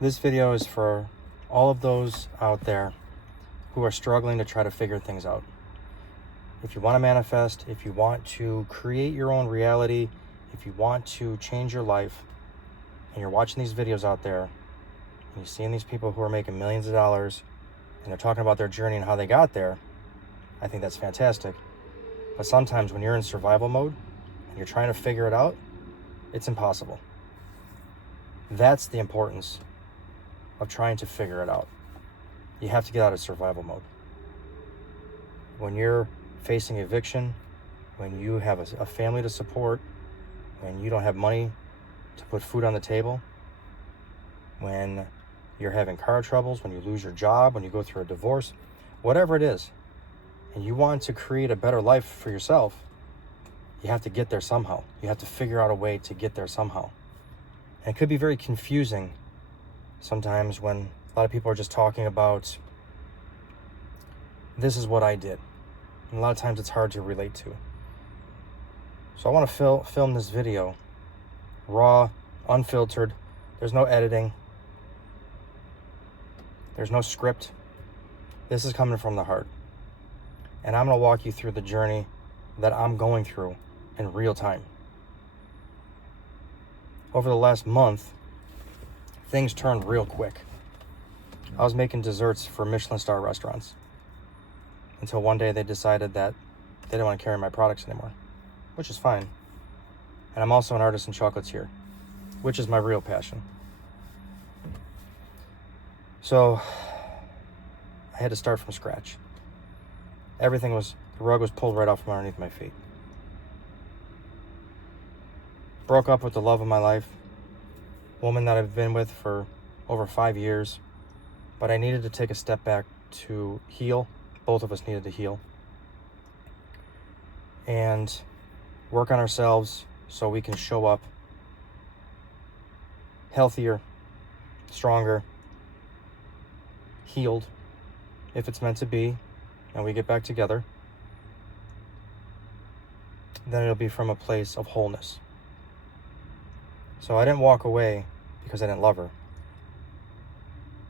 This video is for all of those out there who are struggling to try to figure things out. If you want to manifest, if you want to create your own reality, if you want to change your life, and you're watching these videos out there, and you're seeing these people who are making millions of dollars, and they're talking about their journey and how they got there, I think that's fantastic. But sometimes when you're in survival mode, and you're trying to figure it out, it's impossible. That's the importance of trying to figure it out. You have to get out of survival mode. When you're facing eviction, when you have a family to support, when you don't have money to put food on the table, when you're having car troubles, when you lose your job, when you go through a divorce, whatever it is, and you want to create a better life for yourself, you have to get there somehow. You have to figure out a way to get there somehow. And it could be very confusing sometimes when a lot of people are just talking about, this is what I did. And a lot of times it's hard to relate to. So I want to film this video raw, unfiltered. There's no editing. There's no script. This is coming from the heart. And I'm going to walk you through the journey that I'm going through in real time. Over the last month, things turned real quick. I was making desserts for Michelin star restaurants until one day they decided that they didn't want to carry my products anymore, which is fine. And I'm also an artist in chocolatier, which is my real passion. So I had to start from scratch. The rug was pulled right off from underneath my feet. Broke up with the love of my life, woman that I've been with for over 5 years, but I needed to take a step back to heal. Both of us needed to heal and work on ourselves so we can show up healthier, stronger, healed, if it's meant to be, and we get back together, then it'll be from a place of wholeness. So I didn't walk away because I didn't love her.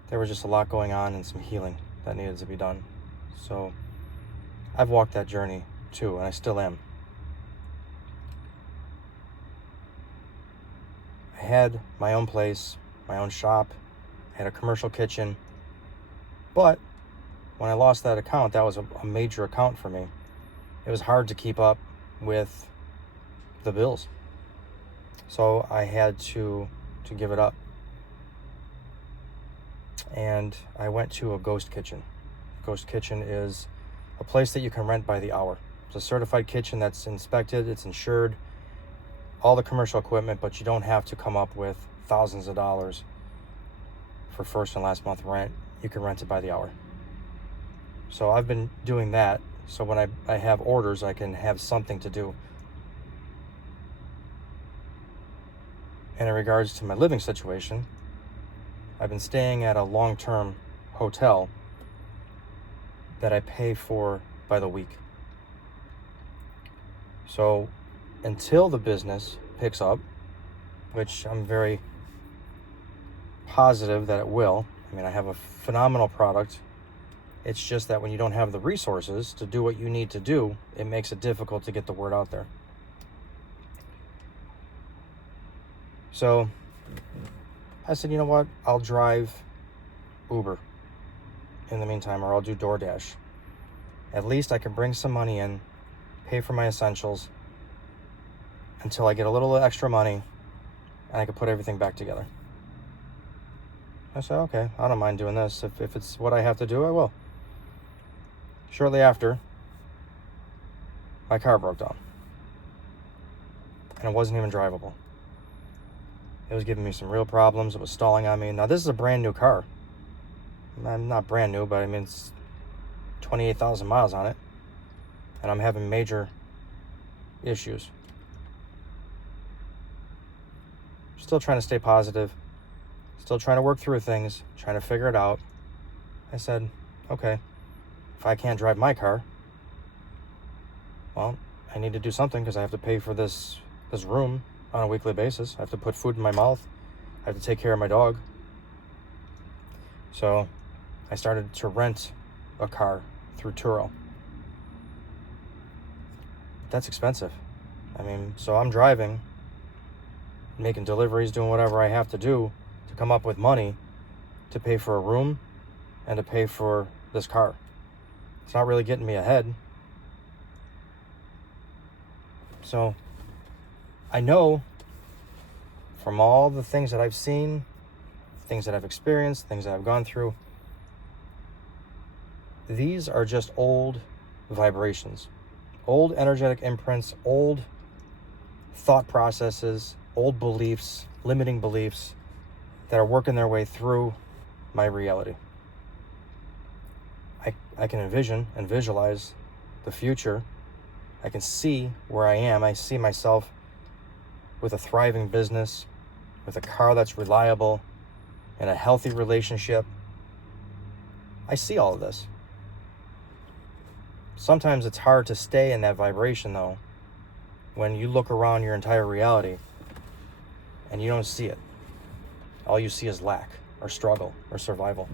There was just a lot going on and some healing that needed to be done. So I've walked that journey too, and I still am. I had my own place, my own shop, I had a commercial kitchen, but when I lost that account, that was a major account for me. It was hard to keep up with the bills. So I had to give it up. And I went to a ghost kitchen. Ghost kitchen is a place that you can rent by the hour. It's a certified kitchen that's inspected, it's insured, all the commercial equipment, but you don't have to come up with thousands of dollars for first and last month rent. You can rent it by the hour. So I've been doing that, so when I have orders, I can have something to do. And in regards to my living situation, I've been staying at a long-term hotel that I pay for by the week. So until the business picks up, which I'm very positive that it will, I mean, I have a phenomenal product. It's just that when you don't have the resources to do what you need to do, it makes it difficult to get the word out there. So I said, you know what? I'll drive Uber in the meantime, or I'll do DoorDash. At least I can bring some money in, pay for my essentials until I get a little extra money and I can put everything back together. I said, okay, I don't mind doing this. If it's what I have to do, I will. Shortly after, my car broke down. And it wasn't even drivable. It was giving me some real problems. It was stalling on me. Now, this is a brand new car. Not brand new, but I mean, it's 28,000 miles on it. And I'm having major issues. Still trying to stay positive. Still trying to work through things. Trying to figure it out. I said, okay, if I can't drive my car, well, I need to do something because I have to pay for this room on a weekly basis. I have to put food in my mouth. I have to take care of my dog. So I started to rent a car through Turo. That's expensive. I mean, so I'm driving, making deliveries, doing whatever I have to do to come up with money to pay for a room and to pay for this car. It's not really getting me ahead. So I know from all the things that I've seen, things that I've experienced, things that I've gone through, these are just old vibrations, old energetic imprints, old thought processes, old beliefs, limiting beliefs that are working their way through my reality. I can envision and visualize the future. I can see where I am. I see myself with a thriving business, with a car that's reliable, in a healthy relationship. I see all of this. Sometimes it's hard to stay in that vibration, though, when you look around your entire reality and you don't see it. All you see is lack or struggle or survival.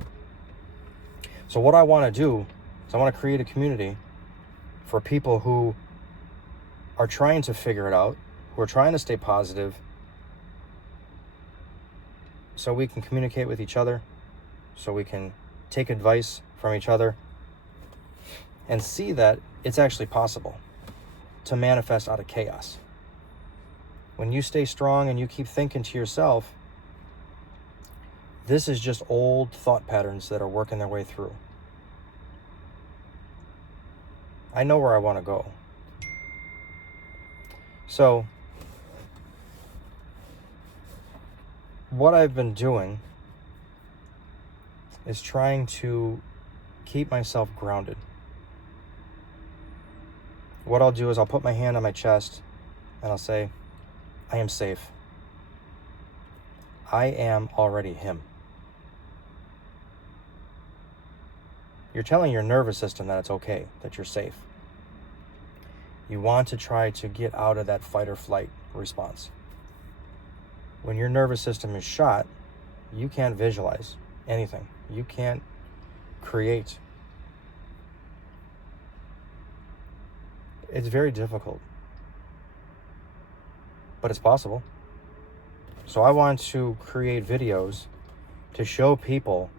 So what I want to do is I want to create a community for people who are trying to figure it out, who are trying to stay positive, so we can communicate with each other, so we can take advice from each other, and see that it's actually possible to manifest out of chaos. When you stay strong and you keep thinking to yourself, this is just old thought patterns that are working their way through. I know where I want to go. So, what I've been doing is trying to keep myself grounded. What I'll do is I'll put my hand on my chest and I'll say, I am safe. I am already him. You're telling your nervous system that it's okay, that you're safe. You want to try to get out of that fight or flight response. When your nervous system is shot, you can't visualize anything. You can't create. It's very difficult, but it's possible. So I want to create videos to show people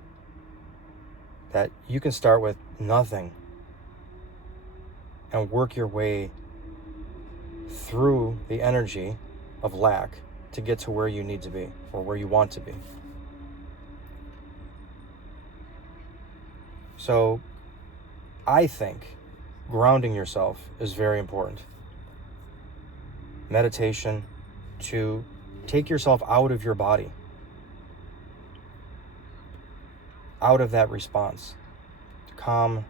that you can start with nothing and work your way through the energy of lack to get to where you need to be or where you want to be. So I think grounding yourself is very important. Meditation, to take yourself out of your body, out of that response, to calm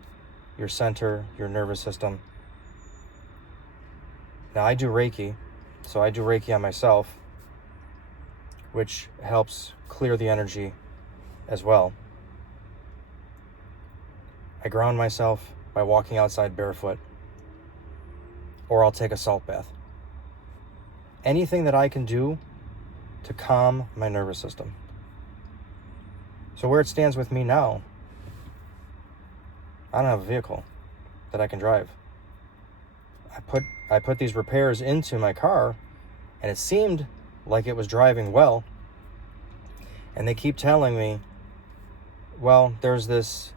your center, your nervous system. Now I do Reiki, so I do Reiki on myself, which helps clear the energy as well. I ground myself by walking outside barefoot, or I'll take a salt bath. Anything that I can do to calm my nervous system. So where it stands with me now, I don't have a vehicle that I can drive. I put these repairs into my car, and it seemed like it was driving well. And they keep telling me, well, there's this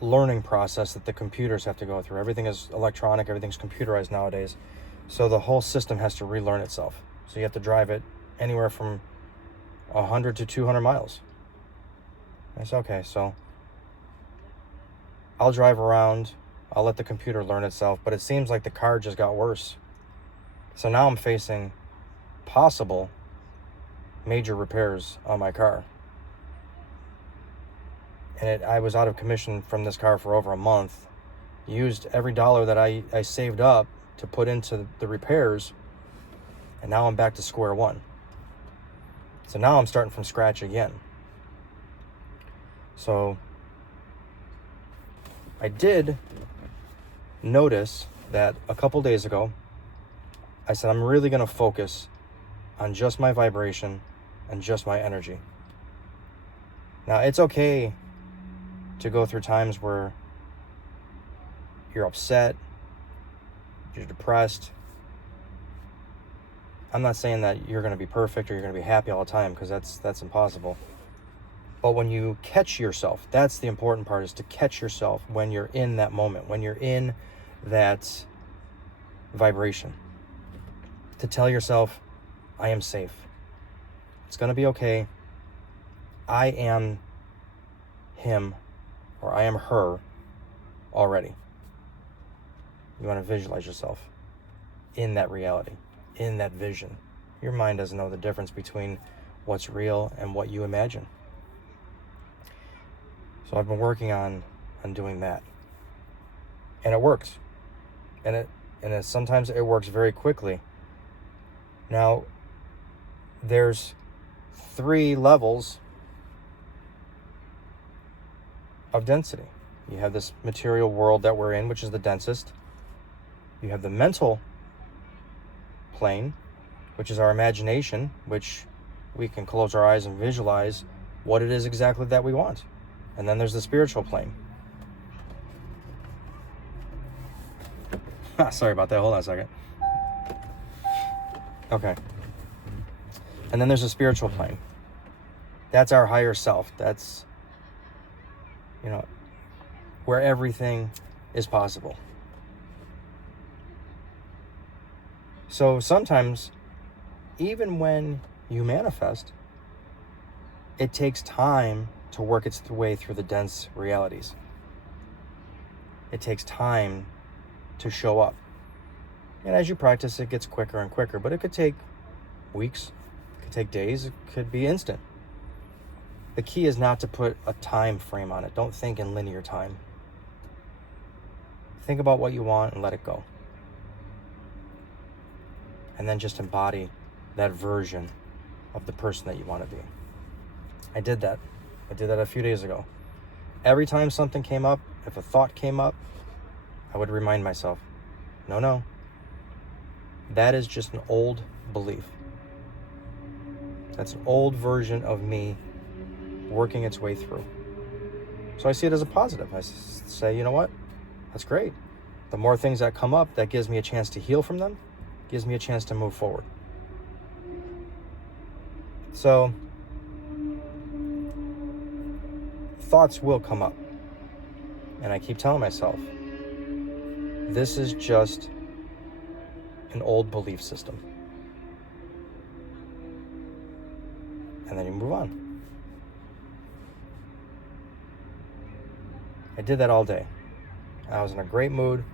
learning process that the computers have to go through. Everything is electronic, everything's computerized nowadays. So the whole system has to relearn itself. So you have to drive it anywhere from 100 to 200 miles. I said, okay, so I'll drive around, I'll let the computer learn itself, but it seems like the car just got worse. So now I'm facing possible major repairs on my car. And I was out of commission from this car for over a month. Used every dollar that I saved up to put into the repairs, and now I'm back to square one. So now I'm starting from scratch again. So I did notice that a couple days ago, I said, I'm really going to focus on just my vibration and just my energy. Now, it's okay to go through times where you're upset, you're depressed. I'm not saying that you're going to be perfect or you're going to be happy all the time, because that's impossible. But when you catch yourself, that's the important part, is to catch yourself when you're in that moment, when you're in that vibration. To tell yourself, I am safe. It's going to be okay. I am him, or I am her already. You want to visualize yourself in that reality, in that vision. Your mind doesn't know the difference between what's real and what you imagine. So I've been working on doing that. And it works. And sometimes it works very quickly. Now, there's 3 levels of density. You have this material world that we're in, which is the densest. You have the mental plane, which is our imagination, which we can close our eyes and visualize what it is exactly that we want. And then there's the spiritual plane. Sorry about that. Hold on a second. Okay. And then there's the spiritual plane. That's our higher self. That's, where everything is possible. So sometimes, even when you manifest, it takes time to work its way through the dense realities. It takes time to show up. And as you practice, it gets quicker and quicker, but it could take weeks, it could take days, it could be instant. The key is not to put a time frame on it. Don't think in linear time. Think about what you want and let it go. And then just embody that version of the person that you want to be. I did that a few days ago. Every time something came up, if a thought came up, I would remind myself, no, that is just an old belief. That's an old version of me working its way through. So I see it as a positive. I say, you know what? That's great. The more things that come up, that gives me a chance to heal from them, gives me a chance to move forward. So thoughts will come up. And I keep telling myself, this is just an old belief system. And then you move on. I did that all day. I was in a great mood.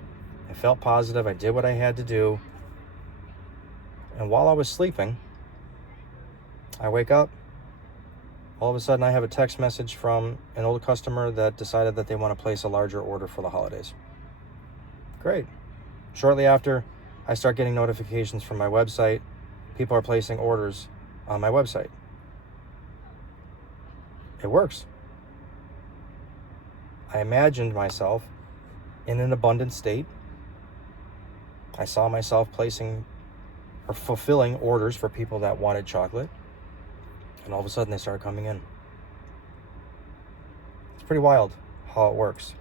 I felt positive. I did what I had to do. And while I was sleeping, I wake up. All of a sudden, I have a text message from an old customer that decided that they want to place a larger order for the holidays. Great. Shortly after, I start getting notifications from my website. People are placing orders on my website. It works. I imagined myself in an abundant state. I saw myself placing or fulfilling orders for people that wanted chocolate. And all of a sudden they started coming in. It's pretty wild how it works.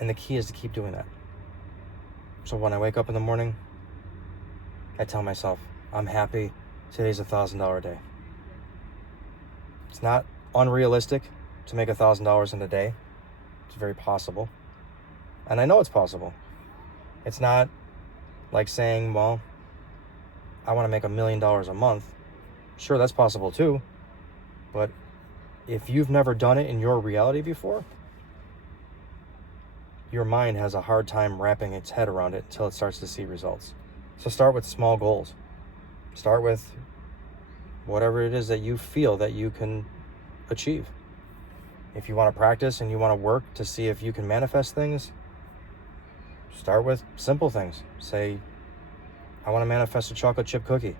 And the key is to keep doing that. So when I wake up in the morning, I tell myself, I'm happy. Today's $1,000 day. It's not unrealistic to make $1,000 in a day. It's very possible. And I know it's possible. It's not like saying, well, I want to make $1 million a month. Sure, that's possible too. But if you've never done it in your reality before, your mind has a hard time wrapping its head around it until it starts to see results. So start with small goals. Start with whatever it is that you feel that you can achieve. If you want to practice and you want to work to see if you can manifest things, start with simple things. Say, I want to manifest a chocolate chip cookie.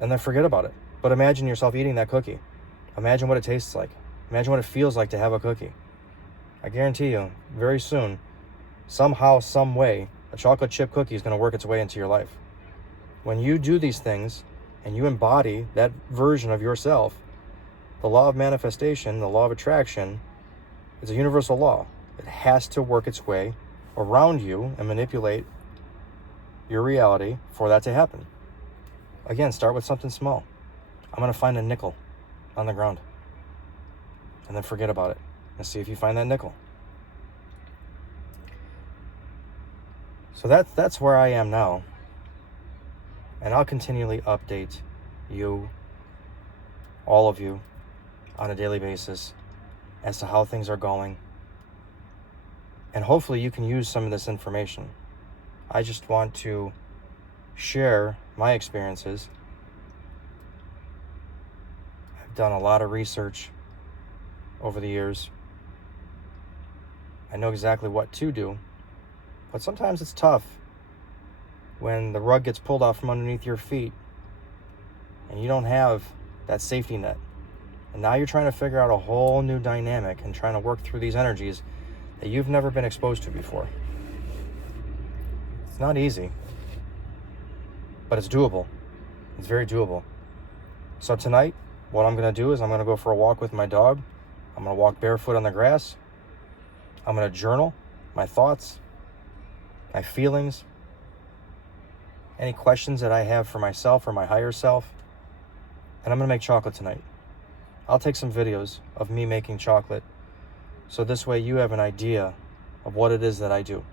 And then forget about it. But imagine yourself eating that cookie. Imagine what it tastes like. Imagine what it feels like to have a cookie. I guarantee you, very soon, somehow, some way, a chocolate chip cookie is going to work its way into your life. When you do these things and you embody that version of yourself, the law of manifestation, the law of attraction, is a universal law. It has to work its way around you and manipulate your reality for that to happen. Again, start with something small. I'm going to find a nickel on the ground, and then forget about it and see if you find that nickel. So that's where I am now. And I'll continually update you, all of you, on a daily basis as to how things are going. And hopefully you can use some of this information. I just want to share my experiences. I've done a lot of research over the years. I know exactly what to do, but sometimes it's tough when the rug gets pulled off from underneath your feet and you don't have that safety net. And now you're trying to figure out a whole new dynamic and trying to work through these energies that you've never been exposed to before. It's not easy, but it's doable. It's very doable. So tonight, what I'm going to do is I'm going to go for a walk with my dog. I'm going to walk barefoot on the grass. I'm going to journal my thoughts, my feelings, any questions that I have for myself or my higher self. And I'm going to make chocolate tonight. I'll take some videos of me making chocolate, so this way you have an idea of what it is that I do.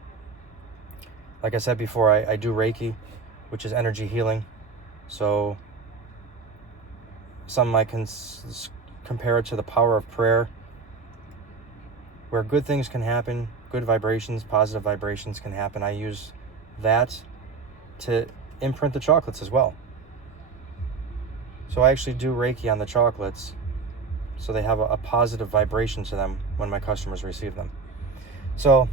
Like I said before, I do Reiki, which is energy healing. So some I can compare it to the power of prayer, where good things can happen, good vibrations, positive vibrations can happen. I use that to imprint the chocolates as well. So I actually do Reiki on the chocolates so they have a positive vibration to them when my customers receive them. So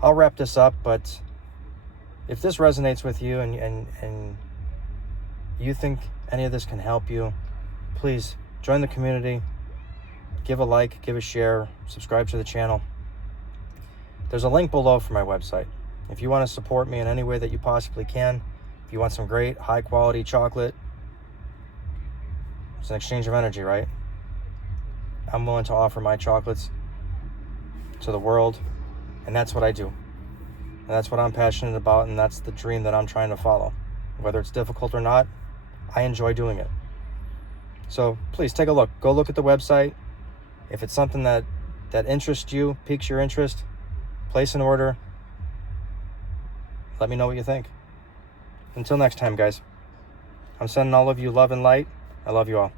I'll wrap this up, but if this resonates with you and you think any of this can help you, please join the community, give a like, give a share, subscribe to the channel. There's a link below for my website. If you want to support me in any way that you possibly can, if you want some great high quality chocolate, it's an exchange of energy, right? I'm willing to offer my chocolates to the world, and that's what I do. And that's what I'm passionate about, and that's the dream that I'm trying to follow. Whether it's difficult or not, I enjoy doing it. So please take a look. Go look at the website. If it's something that interests you, piques your interest, place an order. Let me know what you think. Until next time, guys. I'm sending all of you love and light. I love you all.